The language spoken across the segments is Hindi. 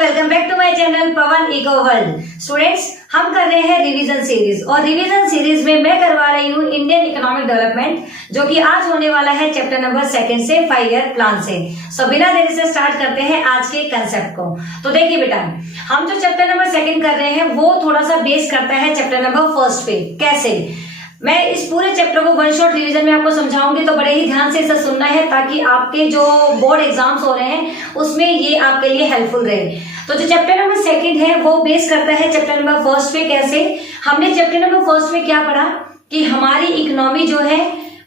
Welcome back to my channel Pawan eco world. Students, हम कर रहे हैं रिवीजन सीरीज और रिवीजन सीरीज में मैं करवा रही हूँ इंडियन इकोनॉमिक डेवलपमेंट, जो कि आज होने वाला है चैप्टर नंबर 2 से 5 ईयर प्लान से। सो बिना देरी से स्टार्ट करते हैं आज के कंसेप्ट को। तो देखिए बेटा, हम जो चैप्टर नंबर 2 कर रहे हैं वो थोड़ा सा बेस करता है चैप्टर नंबर 1 पे। कैसे? मैं इस पूरे चैप्टर को वन शॉट रिवीजन में आपको समझाऊंगी, तो बड़े ही ध्यान से इसे सुनना है ताकि आपके जो बोर्ड एग्जाम्स हो रहे हैं उसमें ये आपके लिए हेल्पफुल रहे। तो जो चैप्टर नंबर 2 है वो बेस करता है चैप्टर नंबर 1 पे। कैसे? हमने चैप्टर नंबर 1 में क्या पढ़ा कि हमारी इकोनॉमी जो है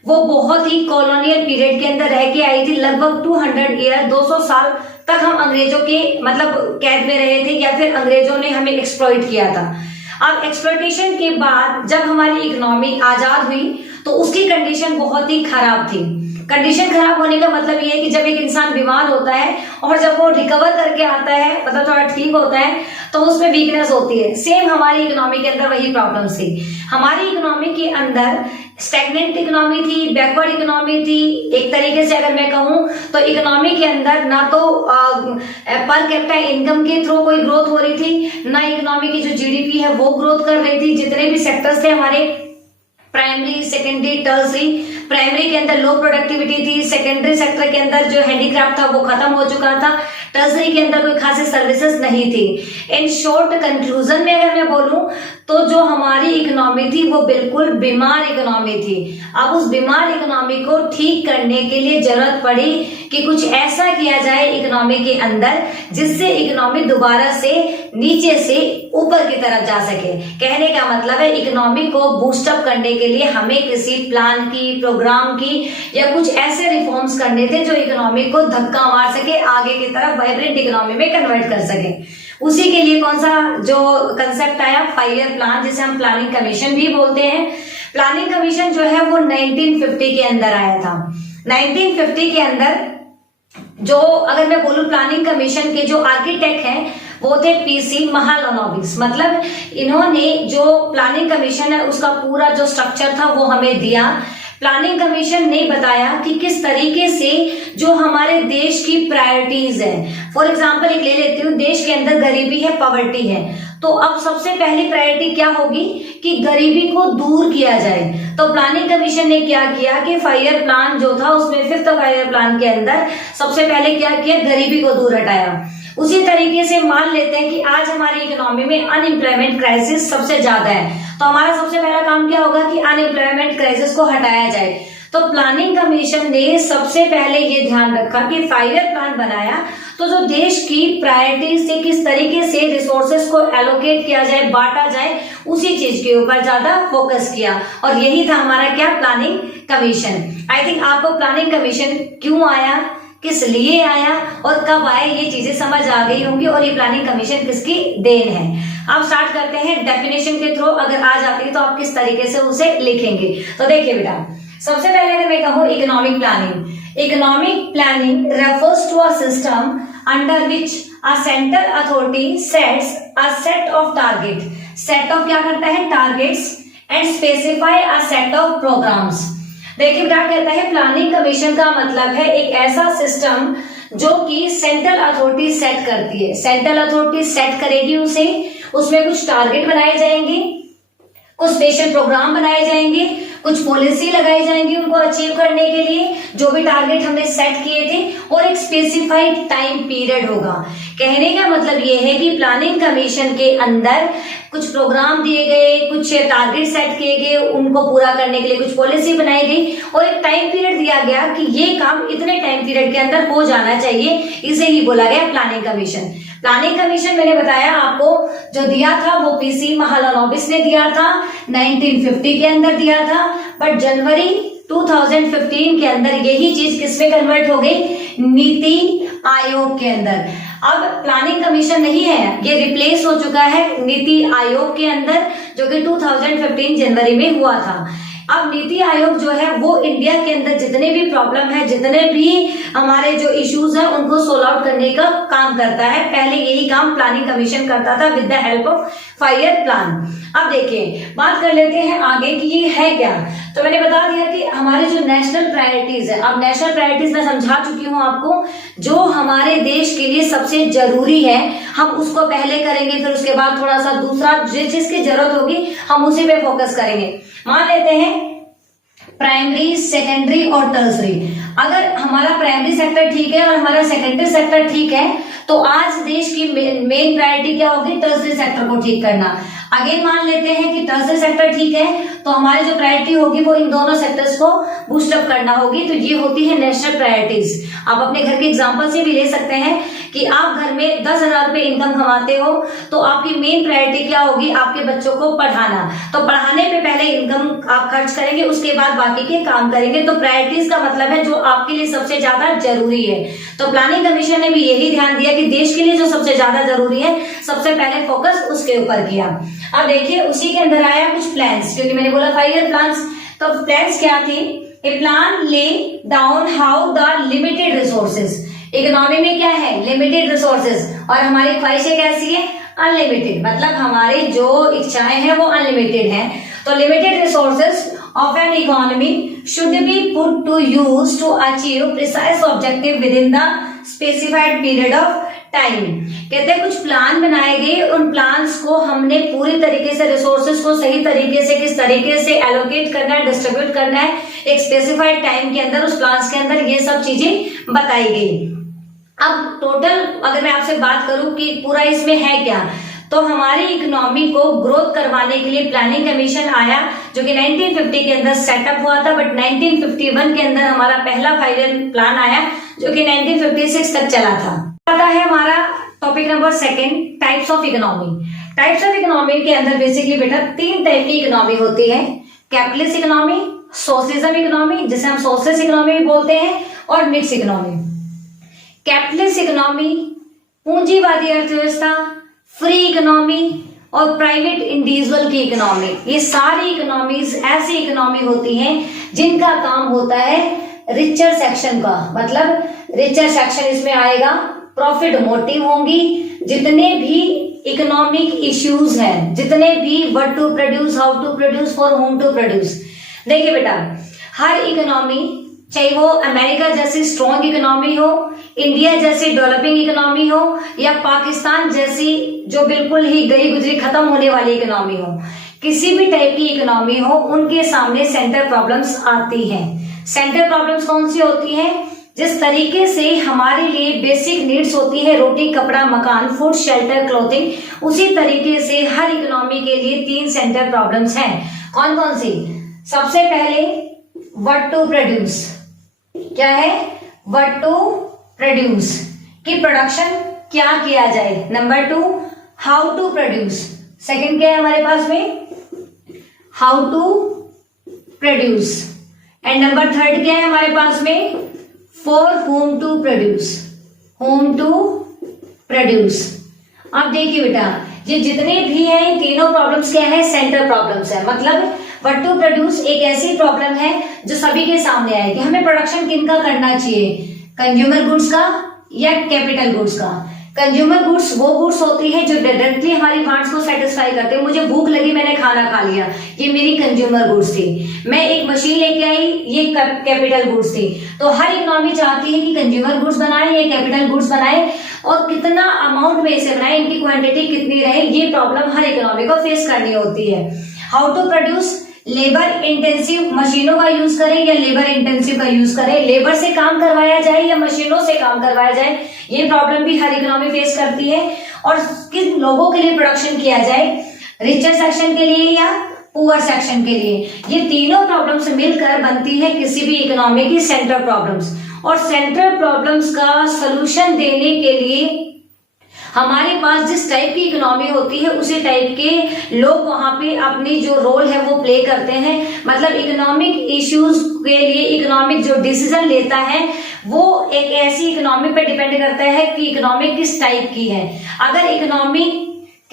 वो बहुत ही कॉलोनियल पीरियड के अंदर रह के आई थी। लगभग 200 ईयर 200 साल तक हम अंग्रेजों के कैद में रहे थे, या फिर अंग्रेजों ने हमें एक्सप्लॉइट किया था। अब एक्सप्लॉइटेशन के बाद जब हमारी इकोनॉमी आजाद हुई तो उसकी कंडीशन बहुत ही खराब थी। कंडीशन खराब होने का मतलब ये है कि जब एक इंसान बीमार होता है और जब वो रिकवर करके आता है, मतलब थोड़ा ठीक होता है, तो उसमें वीकनेस होती है। सेम हमारी इकोनॉमी के अंदर वही प्रॉब्लम थी। हमारी इकोनॉमी के अंदर स्टैग्नेंट इकोनॉमी थी, बैकवर्ड इकोनॉमी थी। एक तरीके से अगर मैं कहूं तो इकोनॉमी के अंदर ना तो पर कैपिटा इनकम के थ्रू कोई ग्रोथ हो रही थी, ना इकोनॉमी की जो जीडीपी है वो ग्रोथ कर रही थी। जितने भी सेक्टर्स थे हमारे, प्राइमरी, सेकेंडरी, टर्सरी, प्राइमरी के अंदर लो प्रोडक्टिविटी थी, सेकेंडरी सेक्टर के अंदर जो हैंडीक्राफ्ट था वो खत्म हो चुका था, टर्सरी के अंदर कोई खासी सर्विसेज नहीं थी। इन शॉर्ट कंक्लूजन में अगर मैं बोलूं तो जो हमारी इकोनॉमी थी वो बिल्कुल बीमार इकोनॉमी थी। अब उस बीमार इकोनॉमी को ठीक करने के लिए जरूरत पड़ी कि कुछ ऐसा किया जाए इकोनॉमी के अंदर जिससे इकोनॉमी दोबारा से नीचे से ऊपर की तरफ जा सके। कहने का मतलब है इकोनॉमी को बूस्टअप करने के लिए हमें किसी प्लान की, प्रोग्राम की या कुछ ऐसे रिफॉर्म्स करने थे जो इकोनॉमी को धक्का मार सके, आगे की तरफ वाइब्रेंट इकोनॉमी में कन्वर्ट कर सके। उसी के लिए कौन सा जो कंसेप्ट आया, 5 ईयर प्लान, जिसे हम प्लानिंग कमीशन भी बोलते हैं। प्लानिंग कमीशन जो है वो 1950 के अंदर आया था। 1950 के अंदर जो, अगर मैं बोलूं, प्लानिंग कमीशन के जो आर्किटेक्ट हैं वो थे पीसी महालनोबिस। मतलब इन्होंने जो प्लानिंग कमीशन है उसका पूरा जो स्ट्रक्चर था वो हमें दिया। प्लानिंग कमीशन ने बताया कि किस तरीके से जो हमारे देश की प्रायोरिटीज है, फॉर एग्जांपल एक ले लेती हूँ, देश के अंदर गरीबी है, पॉवर्टी है, तो अब सबसे पहली प्रायोरिटी क्या होगी कि गरीबी को दूर किया जाए। तो प्लानिंग कमीशन ने क्या किया कि 5 ईयर प्लान जो था उसमें 5th 5 ईयर प्लान के अंदर सबसे पहले क्या किया, गरीबी को दूर हटाया। उसी तरीके से मान लेते हैं कि आज हमारी इकोनॉमी में अनएम्प्लॉयमेंट क्राइसिस सबसे ज्यादा है, तो हमारा सबसे पहला काम क्या होगा कि अनएम्प्लॉयमेंट क्राइसिस को हटाया जाए। तो प्लानिंग कमीशन ने सबसे पहले ये ध्यान रखा कि 5 ईयर प्लान बनाया तो जो देश की प्रायोरिटी से किस तरीके से रिसोर्सेस को एलोकेट किया जाए, बांटा जाए, उसी चीज के ऊपर ज्यादा फोकस किया। और यही था हमारा क्या, प्लानिंग कमीशन। आई थिंक आपको प्लानिंग कमीशन क्यों आया, किस लिए आया और कब आया, ये चीजें समझ आ गई होंगी और ये प्लानिंग कमीशन किसकी देन है। अब स्टार्ट करते हैं डेफिनेशन के थ्रू। अगर आ जाती है तो आप किस तरीके से उसे लिखेंगे। तो देखिए बेटा, सबसे पहले अगर मैं कहूं economic planning, economic planning refers to a system under which a central authority sets a set of target. Set of क्या करता है, targets, and specify a set of programs. देखिए क्या कहता है, प्लानिंग कमीशन का मतलब है एक ऐसा सिस्टम जो कि सेंट्रल अथॉरिटी सेट करती है। सेंट्रल अथॉरिटी सेट करेगी उसे, उसमें कुछ टारगेट बनाए जाएंगे, कुछ स्पेशल प्रोग्राम बनाए जाएंगे, कुछ पॉलिसी लगाई जाएंगी उनको अचीव करने के लिए जो भी टारगेट हमने सेट किए थे, और एक स्पेसिफाइड टाइम पीरियड होगा। कहने का मतलब ये है कि प्लानिंग कमीशन के अंदर कुछ प्रोग्राम दिए गए, कुछ टारगेट सेट किए गए, उनको पूरा करने के लिए कुछ पॉलिसी बनाई गई और एक टाइम पीरियड दिया गया कि ये काम इतने टाइम पीरियड के अंदर हो जाना चाहिए। इसे ही बोला गया प्लानिंग कमीशन। प्लानिंग कमीशन मैंने बताया आपको जो दिया था वो पीसी महालनोबिस ने दिया था, 1950 के अंदर दिया था, बट जनवरी 2015 के अंदर यही चीज किसमें कन्वर्ट हो गई, नीति आयोग के अंदर। अब प्लानिंग कमीशन नहीं है, ये रिप्लेस हो चुका है नीति आयोग के अंदर, जो कि 2015 जनवरी में हुआ था। अब नीति आयोग जो है वो इंडिया के अंदर जितने भी प्रॉब्लम है, जितने भी हमारे जो इश्यूज हैं उनको सोल्व आउट करने का काम करता है। पहले यही काम प्लानिंग कमीशन करता था with the help of 5 year plan. अब देखिए बात कर लेते हैं आगे कि ये है क्या। तो मैंने बता दिया कि हमारे जो नेशनल प्रायोरिटीज है, अब नेशनल प्रायोरिटीज मैं समझा चुकी हूँ आपको, जो हमारे देश के लिए सबसे जरूरी है हम उसको पहले करेंगे, फिर उसके बाद थोड़ा सा दूसरा जिसकी जरूरत होगी हम उसी पे फोकस करेंगे। मान लेते हैं प्राइमरी, सेकेंडरी और टर्सरी। अगर हमारा प्राइमरी सेक्टर ठीक है और हमारा सेकेंडरी सेक्टर ठीक है तो आज देश की मेन प्रायोरिटी क्या होगी, टर्सरी सेक्टर को ठीक करना। अगेन मान लेते हैं कि टर्सरी सेक्टर ठीक है तो हमारी जो प्रायोरिटी होगी वो इन दोनों सेक्टर्स को बूस्टअप करना होगी। तो ये होती है नेशनल प्रायोरिटीज। आप अपने घर के एग्जांपल से भी ले सकते हैं कि आप घर में 10,000 रुपए इनकम कमाते हो तो आपकी मेन प्रायोरिटी क्या होगी, आपके बच्चों को पढ़ाना। तो पढ़ाने पे पहले इनकम आप खर्च करेंगे, उसके बाद बाकी के काम करेंगे। तो प्रायोरिटीज का मतलब है जो आपके लिए सबसे ज्यादा जरूरी है। तो प्लानिंग कमीशन ने भी यही ध्यान दिया कि देश के लिए जो सबसे ज्यादा जरूरी है सबसे पहले फोकस उसके ऊपर किया। अब देखिए उसी के अंदर आया कुछ प्लान्स, क्योंकि मैंने बोला 5 ईयर प्लान्स। तो प्लान्स क्या थी, a plan lay down how the limited resources. Economy में क्या है, लिमिटेड रिसोर्सेज, और हमारी ख्वाहिशें कैसी है, अनलिमिटेड। मतलब हमारी जो इच्छाएं हैं वो अनलिमिटेड हैं। तो limited resources of an economy should be put to use to achieve precise objective within the specified period of time। कहते हैं कुछ प्लान बनाए गए, उन प्लान्स को हमने पूरी तरीके से रिसोर्सेज को सही तरीके से किस तरीके से एलोकेट करना है, डिस्ट्रीब्यूट करना है एक स्पेसिफाइड टाइम के अंदर, उस प्लान्स के अंदर ये सब चीजें बताई गई। अब टोटल अगर मैं आपसे बात करूं कि पूरा इसमें है क्या, तो हमारी इकोनॉमी को ग्रोथ करवाने के लिए प्लानिंग कमीशन आया जो कि 1950 के अंदर सेटअप हुआ था, बट 1951 के अंदर हमारा पहला 5 ईयर प्लान आया जो कि 1956 तक चला था। आता है हमारा topic number 2, types of economy. Types of economy के अंदर बेसिकली बेटा 3 टाइप की इकोनॉमी होती है, कैपिटलिस्ट इकोनॉमी, सोशलिज्म इकोनॉमी जिसे हम सोशलिस्ट इकोनॉमी भी बोलते हैं, और मिक्स इकोनॉमी। कैपिटलिस्ट इकोनॉमी पूंजीवादी अर्थव्यवस्था, फ्री इकोनॉमी और प्राइवेट इंडिविजुअल की इकोनॉमी, ये सारी इकोनॉमीज ऐसी इकोनॉमी होती हैं जिनका काम होता है रिचर सेक्शन का। मतलब रिचर सेक्शन इसमें आएगा, प्रॉफिट मोटिव होंगी, जितने भी इकोनॉमिक इश्यूज हैं, जितने भी what to produce, how to produce, for whom to produce. देखिए बेटा हर इकोनॉमी, चाहे वो अमेरिका जैसी स्ट्रॉन्ग इकोनॉमी हो, इंडिया जैसी डेवलपिंग इकोनॉमी हो, या पाकिस्तान जैसी जो बिल्कुल ही गई गुजरी खत्म होने वाली इकोनॉमी हो, किसी भी टाइप की इकोनॉमी हो, उनके सामने सेंटर प्रॉब्लम्स आती हैं। सेंटर प्रॉब्लम्स कौन सी होती हैं, जिस तरीके से हमारे लिए बेसिक नीड्स होती है रोटी, कपड़ा, मकान, फूड, शेल्टर, क्लोथिंग, उसी तरीके से हर इकोनॉमी के लिए 3 सेंटर प्रॉब्लम्स हैं। कौन कौन सी, सबसे पहले व्हाट टू प्रोड्यूस, क्या है, व्हाट टू प्रोड्यूस की प्रोडक्शन क्या किया जाए। Number 2 how to produce, second क्या है हमारे पास में, how to produce, and number 3 क्या है हमारे पास में, for whom to produce, whom to produce. अब देखिए बेटा ये जितने भी हैं इन तीनों प्रॉब्लम्स क्या है, सेंटर प्रॉब्लम्स है। मतलब व्हाट टू प्रोड्यूस एक ऐसी प्रॉब्लम है जो सभी के सामने आए कि हमें प्रोडक्शन किनका करना चाहिए, कंज्यूमर गुड्स का या कैपिटल गुड्स का। कंज्यूमर गुड्स वो गुड्स होती है जो डायरेक्टली हमारी वांट्स को सेटिस्फाई करते हैं। मुझे भूख लगी, मैंने खाना खा लिया, ये मेरी कंज्यूमर गुड्स थी। मैं एक मशीन लेके आई, ये कैपिटल गुड्स थी। तो हर इकोनॉमी चाहती है कि कंज्यूमर गुड्स बनाए या कैपिटल गुड्स बनाए, और कितना अमाउंट में इसे बनाए, इनकी क्वांटिटी कितनी रहे, ये प्रॉब्लम हर इकोनॉमी को फेस करनी होती है। How to produce, labour intensive मशीनों का यूज करें या लेबर इंटेंसिव का यूज करें, लेबर से काम करवाया जाए या मशीनों से काम करवाया जाए, ये प्रॉब्लम भी हर इकोनॉमी फेस करती है। और किन लोगों के लिए प्रोडक्शन किया जाए, रिचर सेक्शन के लिए या पुअर सेक्शन के लिए, ये तीनों प्रॉब्लम्स मिलकर बनती है किसी भी इकोनॉमी की सेंट्रल प्रॉब्लम्स। और सेंट्रल प्रॉब्लम्स का सलूशन देने के लिए हमारे पास जिस टाइप की इकोनॉमी होती है उसी टाइप के लोग वहां पे अपनी जो रोल है वो प्ले करते हैं। मतलब इकोनॉमिक इश्यूज के लिए इकोनॉमिक जो डिसीजन लेता है वो एक ऐसी इकोनॉमी पे डिपेंड करता है कि इकोनॉमी किस टाइप की है। अगर इकोनॉमी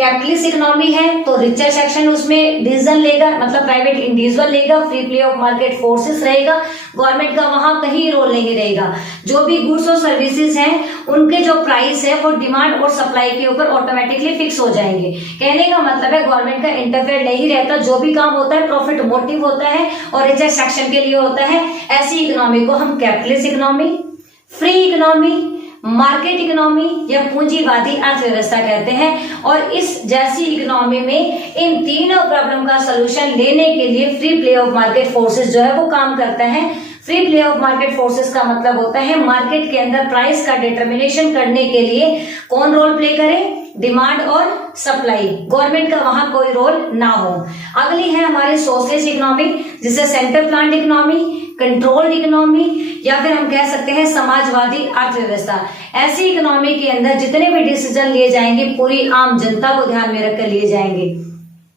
कैपिटलिस्ट इकोनॉमी है तो रिचर सेक्शन उसमें डिसीजन लेगा, मतलब प्राइवेट इंडिविजुअल लेगा, free play of market forces रहेगा, गवर्नमेंट का वहां कहीं रोल नहीं रहेगा। जो भी गुड्स और सर्विसेज हैं उनके जो प्राइस है वो डिमांड और सप्लाई के ऊपर ऑटोमेटिकली फिक्स हो जाएंगे। कहने का मतलब है गवर्नमेंट का इंटरफेयर नहीं रहता, जो भी काम होता है प्रॉफिट मोटिव होता है और रिचर सेक्शन के लिए होता है। ऐसी इकोनॉमी को हम capitalist economy, free economy, market economy या पूंजीवादी अर्थव्यवस्था कहते हैं। और इस जैसी इकोनॉमी में इन तीनों प्रॉब्लम का सलूशन लेने के लिए free play of market forces जो है वो काम करता है। Free play of market forces का मतलब होता है मार्केट के अंदर प्राइस का डिटर्मिनेशन करने के लिए कौन रोल प्ले करे, डिमांड और सप्लाई, गवर्नमेंट का वहां कोई रोल ना हो। अगली है हमारी सोशलिस्ट इकोनॉमी, जिसे centre planned economy, controlled economy या फिर हम कह सकते हैं समाजवादी अर्थव्यवस्था। ऐसी इकोनॉमी के अंदर जितने भी डिसीजन लिए जाएंगे पूरी आम जनता को ध्यान में रखकर लिए जाएंगे।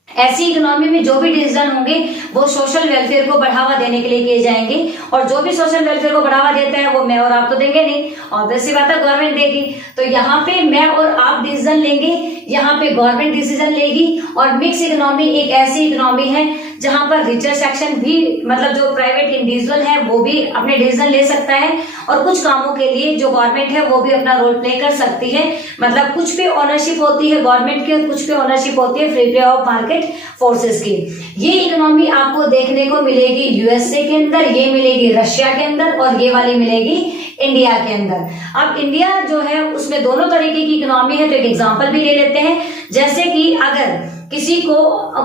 ऐसी इकोनॉमी में जो भी डिसीजन होंगे वो सोशल वेलफेयर को बढ़ावा देने के लिए किए जाएंगे, और जो भी सोशल वेलफेयर को बढ़ावा देता है वो मैं और आप तो देंगे नहीं, ऑब्वियस सी बात है गवर्नमेंट देगी। तो यहाँ पे मैं और आप डिसीजन लेंगे, यहाँ पे गवर्नमेंट डिसीजन लेगी। और मिक्स इकोनॉमी एक ऐसी इकोनॉमी है जहां पर रिचर सेक्शन भी, मतलब जो प्राइवेट इंडिविजुअल है वो भी अपने डिसीजन ले सकता है, और कुछ कामों के लिए जो गवर्नमेंट है वो भी अपना रोल प्ले कर सकती है। मतलब कुछ पे ओनरशिप होती है गवर्नमेंट की और कुछ पे ओनरशिप होती है free play of market forces की। ये इकोनॉमी आपको देखने को मिलेगी यूएसए के अंदर, ये मिलेगी रशिया के अंदर और ये वाली मिलेगी इंडिया के अंदर। अब इंडिया जो है उसमें दोनों तरीके की इकोनॉमी है, तो एक एग्जांपल भी ले लेते हैं। जैसे कि अगर किसी को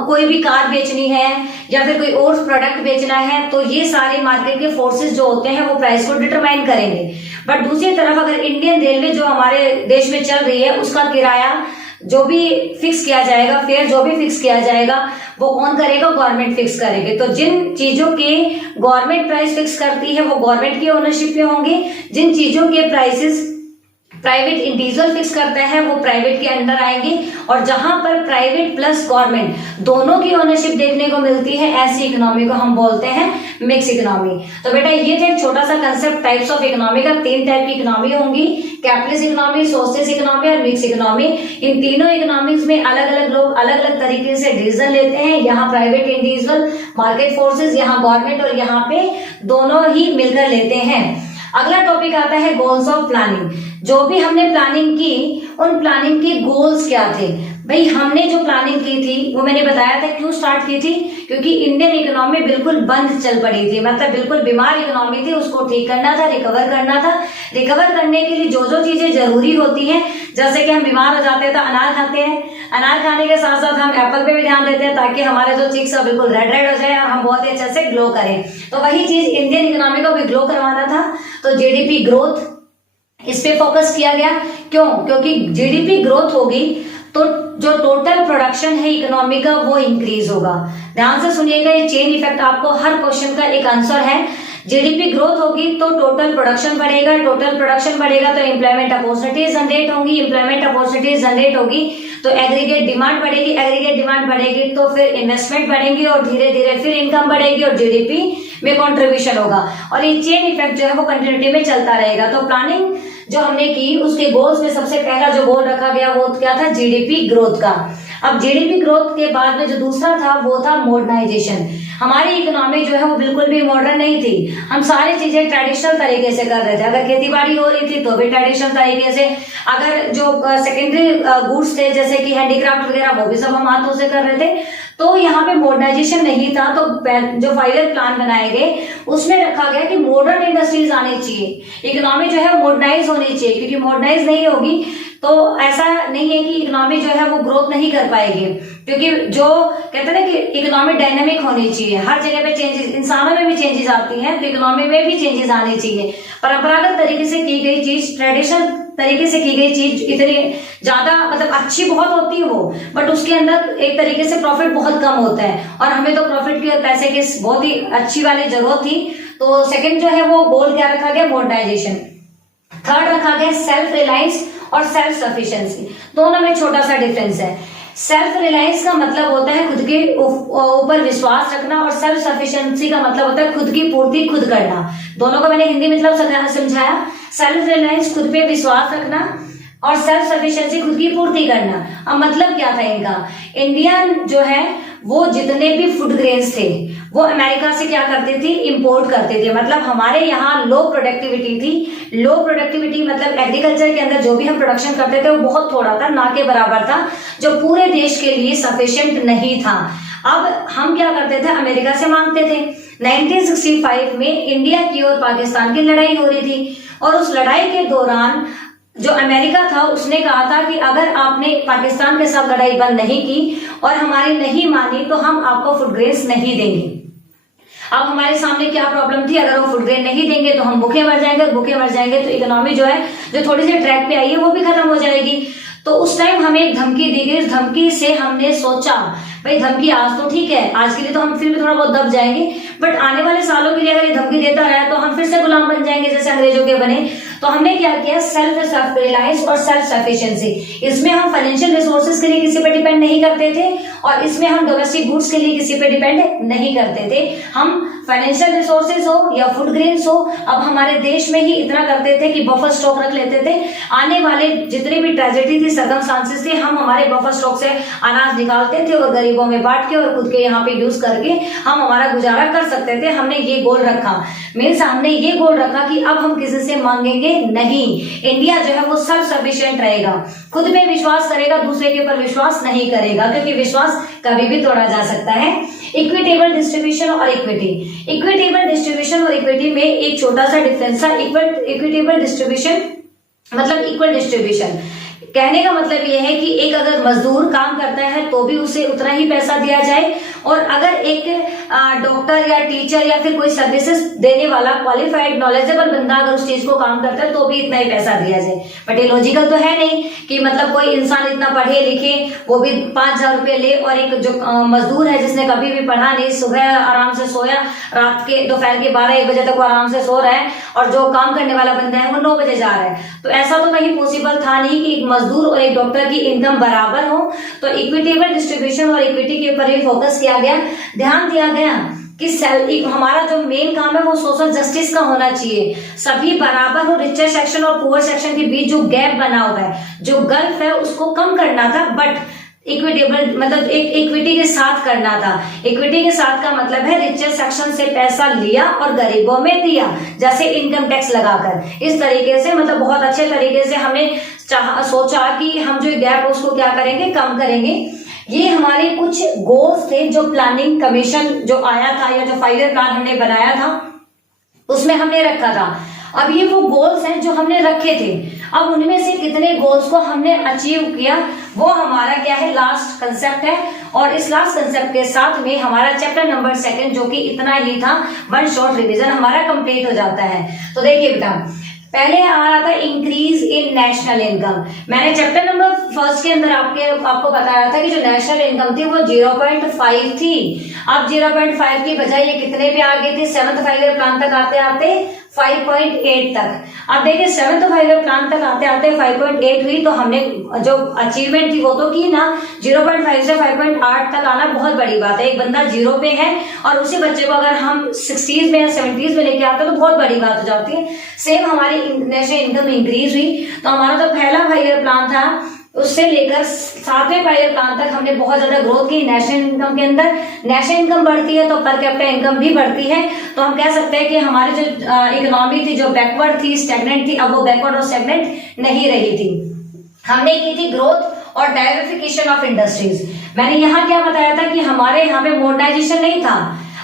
कोई भी कार बेचनी है या फिर कोई और प्रोडक्ट बेचना है तो ये सारे मार्केट के फोर्सेस जो होते हैं वो प्राइस को डिटरमाइन करेंगे। बट दूसरी तरफ अगर इंडियन रेलवे जो हमारे देश में चल रही है उसका किराया जो भी फिक्स किया जाएगा, फेयर जो भी फिक्स किया जाएगा वो कौन करेगा, गवर्नमेंट फिक्स करेगी। तो जिन चीजों के गवर्नमेंट प्राइस फिक्स करती है वो गवर्नमेंट की ओनरशिप में होंगे, जिन चीजों के प्राइसेस प्राइवेट इंडिविजुअल फिक्स करता है वो प्राइवेट के अंडर आएंगे। और जहां पर प्राइवेट प्लस गवर्नमेंट दोनों की ओनरशिप देखने को मिलती है ऐसी इकोनॉमी को हम बोलते हैं मिक्स इकोनॉमी। तो बेटा ये थे एक छोटा सा कंसेप्ट टाइप्स ऑफ इकोनॉमी का। 3 टाइप की इकोनॉमी होंगी, कैपिटलिस्ट इकोनॉमी, सोशलिस्ट इकोनॉमी और मिक्स इकोनॉमी। इन तीनों इकोनॉमीज में अलग अलग लोग अलग अलग तरीके से डिसीजन लेते हैं। यहाँ प्राइवेट इंडिविजुअल, मार्केट फोर्सेज, यहाँ गवर्नमेंट और यहाँ पे दोनों ही मिलकर लेते हैं। अगला टॉपिक आता है गोल्स ऑफ प्लानिंग। जो भी हमने प्लानिंग की उन प्लानिंग के गोल्स क्या थे। भाई हमने जो प्लानिंग की थी वो मैंने बताया था क्यों स्टार्ट की थी, क्योंकि इंडियन इकोनॉमी बिल्कुल बंद चल पड़ी थी, मतलब बिल्कुल बीमार इकोनॉमी थी, उसको ठीक करना था, रिकवर करना था। रिकवर करने के लिए जो जो चीजें जरूरी होती हैं, जैसे कि हम बीमार हो जाते हैं तो अनार खाते हैं, अनार खाने के साथ साथ हम एप्पल पे भी ध्यान देते हैं ताकि हमारे जो चीक्स है बिल्कुल रेड रेड हो जाए और हम बहुत ही अच्छे से ग्लो करें। तो वही चीज इंडियन इकोनॉमी को भी ग्लो करवाना था, तो जीडीपी ग्रोथ इस पे फोकस किया गया। क्यों? क्योंकि जीडीपी ग्रोथ होगी तो जो टोटल प्रोडक्शन है इकोनॉमी का वो इंक्रीज होगा। ध्यान से सुनिएगा, ये चेन इफेक्ट आपको हर क्वेश्चन का एक आंसर है। जीडीपी ग्रोथ होगी तो टोटल प्रोडक्शन बढ़ेगा, टोटल प्रोडक्शन बढ़ेगा तो एम्प्लॉयमेंट अपॉर्चुनिटीज जनरेट होंगी, एम्प्लॉयमेंट अपॉर्चुनिटीज जनरेट होगी तो एग्रीगेट डिमांड बढ़ेगी, एग्रीगेट डिमांड बढ़ेगी तो फिर इन्वेस्टमेंट बढ़ेंगी और धीरे धीरे फिर इनकम बढ़ेगी और जीडीपी में कंट्रीब्यूशन होगा। और ये चेन इफेक्ट जो है वो कंटिन्यूटी में चलता रहेगा। तो प्लानिंग जो हमने की उसके गोल्स में सबसे पहला जो गोल रखा गया वो क्या था, जीडीपी ग्रोथ का। अब जीडीपी ग्रोथ के बाद में जो दूसरा था वो था मॉडर्नाइजेशन। हमारी इकोनॉमी जो है वो बिल्कुल भी मॉडर्न नहीं थी, हम सारी चीजें ट्रेडिशनल तरीके से कर रहे थे। अगर खेती बाड़ी हो रही थी तो भी ट्रेडिशनल तरीके से, अगर जो सेकेंडरी गुड्स थे जैसे कि हैंडीक्राफ्ट वगैरह वो भी सब हम हाथों से कर रहे थे। तो यहाँ पे मॉडर्नाइजेशन नहीं था, तो जो 5 ईयर प्लान बनाए गए उसमें रखा गया कि मॉडर्न इंडस्ट्रीज आनी चाहिए, इकोनॉमी जो है मॉडर्नाइज होनी चाहिए, क्योंकि मॉडर्नाइज नहीं होगी तो ऐसा नहीं है कि इकोनॉमी जो है वो ग्रोथ नहीं कर पाएगी। क्योंकि जो कहते हैं ना कि इकोनॉमी डायनामिक होनी चाहिए, हर जगह पे चेंजेस, इंसानों में भी चेंजेस आती हैं तो इकोनॉमी में भी चेंजेस आने चाहिए। परंपरागत तरीके से की गई चीज, ट्रेडिशनल तरीके से की गई चीज इतनी ज्यादा मतलब अच्छी बहुत होती है वो, बट उसके अंदर एक तरीके से प्रॉफिट बहुत कम होता है और हमें तो प्रॉफिट के पैसे की बहुत ही अच्छी वाली जरूरत थी। तो सेकंड जो है वो गोल क्या रखा गया, मॉडर्नाइजेशन। थर्ड रखा गया सेल्फ रिलायंस और सेल्फ सफिशिएंसी। दोनों में छोटा सा डिफरेंस है। सेल्फ रिलायंस का मतलब होता है खुद के ऊपर विश्वास रखना और सेल्फ सफिशिएंसी का मतलब होता है खुद की पूर्ति खुद करना। दोनों को मैंने हिंदी मतलब समझाया। सेल्फ रिलायंस खुद पे विश्वास रखना, और सेल्फ सफिशिएंसी, खुद की पूर्ति करना। अब मतलब क्या था इनका, इंडिया जो है वो जितने भी फूड ग्रेन्स थे वो अमेरिका से क्या करते थे, इंपोर्ट करते थे। मतलब हमारे यहाँ लो प्रोडक्टिविटी थी। लो प्रोडक्टिविटी मतलब एग्रीकल्चर के अंदर जो भी हम प्रोडक्शन करते थे वो बहुत थोड़ा था, ना के बराबर था, जो पूरे देश के लिए सफिशिएंट नहीं था। अब हम क्या करते थे, अमेरिका से मांगते थे। 1965 में इंडिया की और पाकिस्तान की लड़ाई हो रही थी, और उस लड़ाई के दौरान जो अमेरिका था उसने कहा था कि अगर आपने पाकिस्तान के साथ लड़ाई बंद नहीं की और हमारी नहीं मानी तो हम आपको फूड ग्रेन्स नहीं देंगे। अब हमारे सामने क्या प्रॉब्लम थी, अगर वो फूड ग्रेन नहीं देंगे तो हम भूखे मर जाएंगे, भूखे मर जाएंगे तो इकोनॉमी जो है, जो थोड़ी सी ट्रैक पे आई है वो भी खत्म हो जाएगी। तो उस टाइम हमें एक धमकी दी गई। इस धमकी से हमने सोचा भाई धमकी आज तो ठीक है, आज के लिए तो हम फिर भी थोड़ा बहुत दब जाएंगे, बट आने वाले सालों के लिए अगर ये धमकी देता रहा तो हम फिर से गुलाम बन जाएंगे जैसे अंग्रेजों के बने। तो हमने क्या किया, सेल्फ रिलायंस और सेल्फ सफिशिएंसी। इसमें हम फाइनेंशियल रिसोर्सेज के लिए किसी पे डिपेंड नहीं करते थे, और इसमें हम डोमेस्टिक गुड्स के लिए किसी पे डिपेंड नहीं करते थे। हम फाइनेंशियल रिसोर्सेज हो या फूड ग्रेन्स हो, अब हमारे देश में ही इतना करते थे कि बफर स्टॉक रख लेते थे। आने वाले जितने भी ट्रेजेडी थी, सर्कमस्टांसेस थे, हम हमारे बफर स्टॉक से अनाज निकालते थे और गरीबों में बांट के और खुद के यहाँ पे यूज करके हम हमारा गुजारा कर सकते थे। हमने ये गोल रखा, मीन्स हमने ये गोल रखा कि अब हम किसी से मांगेंगे नहीं। इंडिया जो है वो सेल्फ सफिशिएंट रहेगा, खुद पे विश्वास करेगा, दूसरे के ऊपर विश्वास नहीं करेगा, क्योंकि विश्वास कभी भी तोड़ा जा सकता है। इक्विटेबल डिस्ट्रीब्यूशन और इक्विटी। इक्विटेबल डिस्ट्रीब्यूशन और इक्विटी में एक छोटा सा डिफरेंस था। इक्विटेबल डिस्ट्रीब्यूशन मतलब इक्वल डिस्ट्रीब्यूशन। कहने का मतलब यह है कि एक अगर मजदूर काम करता है तो भी उसे उतना ही पैसा दिया जाए, और अगर एक डॉक्टर या टीचर या फिर कोई सर्विसेज देने वाला क्वालिफाइड नॉलेजेबल बंदा अगर उस चीज को काम करता है तो भी इतना ही पैसा दिया जाए। बट ये लॉजिकल तो है नहीं कि मतलब कोई इंसान इतना पढ़े लिखे वो भी 5,000 रुपये ले, और एक जो मजदूर है जिसने कभी भी पढ़ा नहीं, सुबह आराम से सोया, रात के दोपहर के 12-1 बजे तक वो आराम से सो रहा है, और जो काम करने वाला बंदा है वो 9 बजे जा रहा है। तो ऐसा तो कहीं पॉसिबल था नहीं कि मजदूर और एक डॉक्टर की इनकम बराबर हो। तो इक्विटेबल डिस्ट्रीब्यूशन और इक्विटी के ऊपर भी फोकस किया गया, ध्यान दिया गया कि हमारा जो मेन काम है वो सोशल जस्टिस का होना चाहिए, सभी बराबर हो। रिचर सेक्शन और पुअर सेक्शन के बीच जो गैप बना हुआ है, जो गल्फ है, उसको कम करना था, बट इक्विटेबल मतलब एक इक्विटी के साथ करना था। इक्विटी के साथ का मतलब है रिचर सेक्शन से पैसा लिया और गरीबों में दिया, जैसे इनकम टैक्स लगाकर। इस तरीके से मतलब बहुत अच्छे तरीके से हमने सोचा कि हम जो गैप है उसको क्या करेंगे, कम करेंगे। ये हमारे कुछ गोल्स थे जो प्लानिंग कमीशन जो आया था या जो 5 ईयर प्लान हमने बनाया था उसमें हमने रखा था। अब ये वो गोल्स हैं जो हमने रखे थे। अब उनमें से कितने गोल्स को हमने अचीव किया वो हमारा क्या है, लास्ट कंसेप्ट है। और इस लास्ट कंसेप्ट के साथ में हमारा चैप्टर नंबर 2 जो कि इतना ही था, 1 शॉर्ट रिवीजन हमारा कंप्लीट हो जाता है। तो देखिए बेटा, पहले आ रहा था इंक्रीज इन नेशनल इनकम। मैंने चैप्टर नंबर 1 के अंदर आपको बताया था कि जो नेशनल इनकम थी वो 0.5 थी। अब 0.5 की बजाय ये कितने पे आ गई थी, 7th 5 ईयर प्लान तक आते आते 5.8 तक। अब देखिए 7th 5 ईयर प्लान तक आते आते 5.8 हुई, तो हमने जो अचीवमेंट थी वो तो की ना। 0.5 से 5.8 तक आना बहुत बड़ी बात है। एक बंदा 0 पे है और उसी बच्चे को अगर हम 60s में या 70s में लेके आते हैं तो बहुत बड़ी बात हो जाती है। सेम हमारी नेशनल इनकम इंक्रीज हुई। तो हमारा जो पहला 5 ईयर प्लान था उससे लेकर 7वें 5 ईयर प्लान तक हमने बहुत ज्यादा ग्रोथ की नेशनल इनकम के अंदर। नेशनल इनकम बढ़ती है तो पर कैपिटा इनकम भी बढ़ती है। तो हम कह सकते हैं कि हमारी जो इकोनॉमी थी जो बैकवर्ड थी, स्टैग्नेंट थी, अब वो बैकवर्ड और स्टैग्नेंट नहीं रही थी। हमने की थी ग्रोथ और डाइवर्सिफिकेशन ऑफ इंडस्ट्रीज। मैंने यहाँ क्या बताया था कि हमारे यहाँ पे मॉडर्नाइजेशन नहीं था।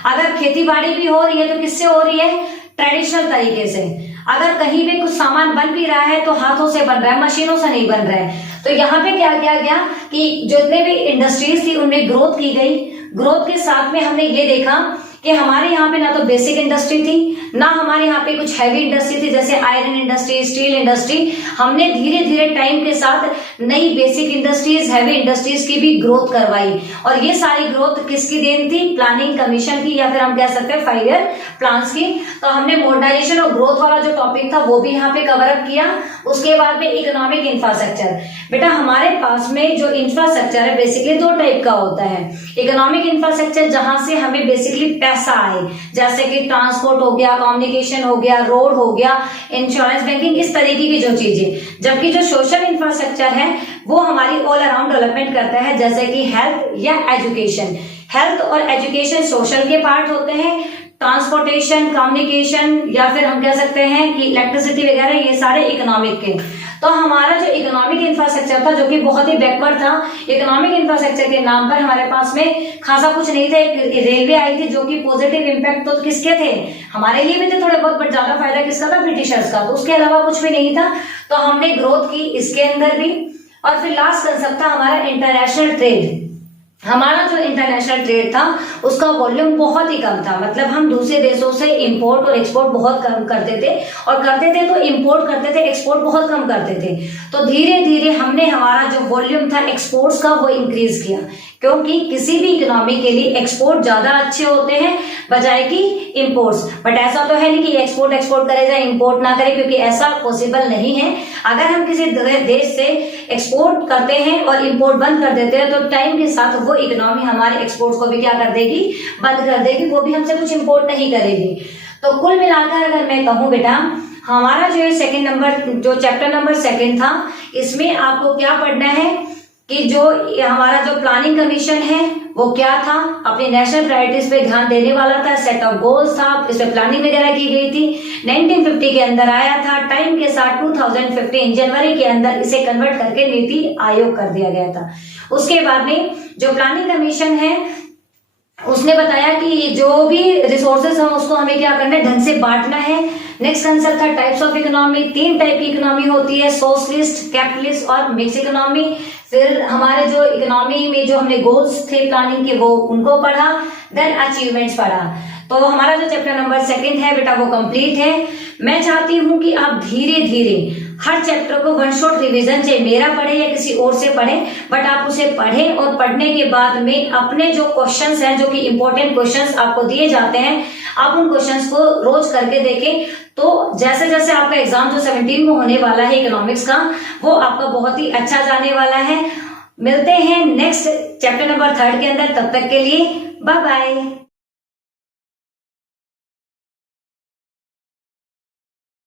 अगर खेती बाड़ी भी हो रही है तो किससे हो रही है, ट्रेडिशनल तरीके से। अगर कहीं भी कुछ सामान बन भी रहा है तो हाथों से बन रहा है, मशीनों से नहीं बन रहा है। तो यहाँ पे क्या किया गया कि जितने भी इंडस्ट्रीज थी उनमें ग्रोथ की गई। ग्रोथ के साथ में हमने ये देखा कि हमारे यहाँ पे ना तो बेसिक इंडस्ट्री थी, ना हमारे यहाँ पे कुछ हैवी इंडस्ट्री थी जैसे आयरन इंडस्ट्री, स्टील इंडस्ट्री। हमने धीरे धीरे टाइम के साथ नई बेसिक इंडस्ट्रीज, हैवी इंडस्ट्रीज की भी ग्रोथ करवाई। और ये सारी ग्रोथ किसकी देन थी, प्लानिंग कमीशन की, या फिर हम कह सकते हैं 5 ईयर प्लान्स की। तो हमने मॉडर्नाइजेशन और ग्रोथ वाला जो टॉपिक था वो भी यहाँ पे कवर अप किया। उसके बाद में इकोनॉमिक इंफ्रास्ट्रक्चर। बेटा हमारे पास में जो इंफ्रास्ट्रक्चर है बेसिकली 2 टाइप का होता है। इकोनॉमिक इंफ्रास्ट्रक्चर जहां से हमें बेसिकली पैसा आए, जैसे कि ट्रांसपोर्ट हो गया, कम्युनिकेशन हो गया, रोड हो गया, इंश्योरेंस, बैंकिंग, इस तरीके की जो चीजें। जबकि जो सोशल इंफ्रास्ट्रक्चर है वो हमारी ऑल अराउंड डेवलपमेंट करता है, जैसे कि हेल्थ या एजुकेशन। हेल्थ और एजुकेशन सोशल के पार्ट होते हैं, ट्रांसपोर्टेशन, कम्युनिकेशन, या फिर हम कह सकते हैं कि इलेक्ट्रिसिटी वगैरह, ये सारे इकोनॉमिक के। तो हमारा जो इकोनॉमिक इंफ्रास्ट्रक्चर था जो कि बहुत ही बैकवर्ड था, इकोनॉमिक इंफ्रास्ट्रक्चर के नाम पर हमारे पास में खासा कुछ नहीं था। एक रेलवे आई थी जो कि पॉजिटिव इम्पैक्ट तो किसके थे, हमारे लिए भी थे थोड़े बहुत, बट ज्यादा फायदा किसका था, ब्रिटिशर्स का। तो उसके अलावा कुछ भी नहीं था। तो हमने ग्रोथ की इसके अंदर भी। और फिर लास्ट कंसेप्ट था हमारा इंटरनेशनल ट्रेड। हमारा जो इंटरनेशनल ट्रेड था उसका वॉल्यूम बहुत ही कम था, मतलब हम दूसरे देशों से इंपोर्ट और एक्सपोर्ट बहुत कम करते थे, और करते थे तो इंपोर्ट करते थे, एक्सपोर्ट बहुत कम करते थे। तो धीरे धीरे हमने हमारा जो वॉल्यूम था एक्सपोर्ट्स का वो इंक्रीज किया, क्योंकि किसी भी इकोनॉमी के लिए एक्सपोर्ट ज्यादा अच्छे होते हैं बजाय कि इंपोर्ट्स। बट ऐसा तो है नहीं कि एक्सपोर्ट करे जाए, इंपोर्ट ना करे, क्योंकि ऐसा पॉसिबल नहीं है। अगर हम किसी देश से एक्सपोर्ट करते हैं और इंपोर्ट बंद कर देते हैं तो टाइम के साथ वो इकोनॉमी हमारे एक्सपोर्ट्स को भी क्या कर देगी, बंद कर देगी, वो भी हमसे कुछ इंपोर्ट नहीं करेगी। तो कुल मिलाकर अगर मैं कहूँ बेटा, हमारा जो सेकंड नंबर, जो चैप्टर नंबर 2 था, इसमें आपको क्या पढ़ना है कि जो हमारा जो प्लानिंग कमीशन है वो क्या था, अपनी नेशनल प्रायोरिटीज पे ध्यान देने वाला था, सेट ऑफ गोल्स था, इस पे प्लानिंग वगैरह की गई थी। 1950 के अंदर आया था, टाइम के साथ 2015 जनवरी के अंदर इसे कन्वर्ट करके नीति आयोग कर दिया गया था। उसके बाद में जो प्लानिंग कमीशन है उसने बताया कि जो भी रिसोर्सेस हम उसको हमें क्या करना है, ढंग से बांटना है। नेक्स्ट कंसेप्ट था टाइप्स ऑफ इकोनॉमी। 3 टाइप की इकोनॉमी होती है, सोशलिस्ट, कैपिटलिस्ट और मिक्स इकोनॉमी। फिर हमारे जो इकोनॉमी में जो हमने गोल्स थे प्लानिंग के वो उनको पढ़ा, देन अचीवमेंट्स पढ़ा। तो हमारा जो चैप्टर नंबर 2 है बेटा वो कंप्लीट है। मैं चाहती हूँ कि आप धीरे धीरे हर चैप्टर को वन शॉट रिवीजन, चाहे मेरा पढ़े या किसी और से पढ़े, बट आप उसे पढ़ें और पढ़ने के बाद में अपने जो क्वेश्चंस हैं, जो कि इंपॉर्टेंट क्वेश्चंस आपको दिए जाते हैं, आप उन क्वेश्चंस को रोज करके देखें। तो जैसे जैसे आपका एग्जाम जो 17 को होने वाला है इकोनॉमिक्स का, वो आपका बहुत ही अच्छा जाने वाला है। मिलते हैं नेक्स्ट चैप्टर नंबर 3 के अंदर, तब तक के लिए बाय बाय।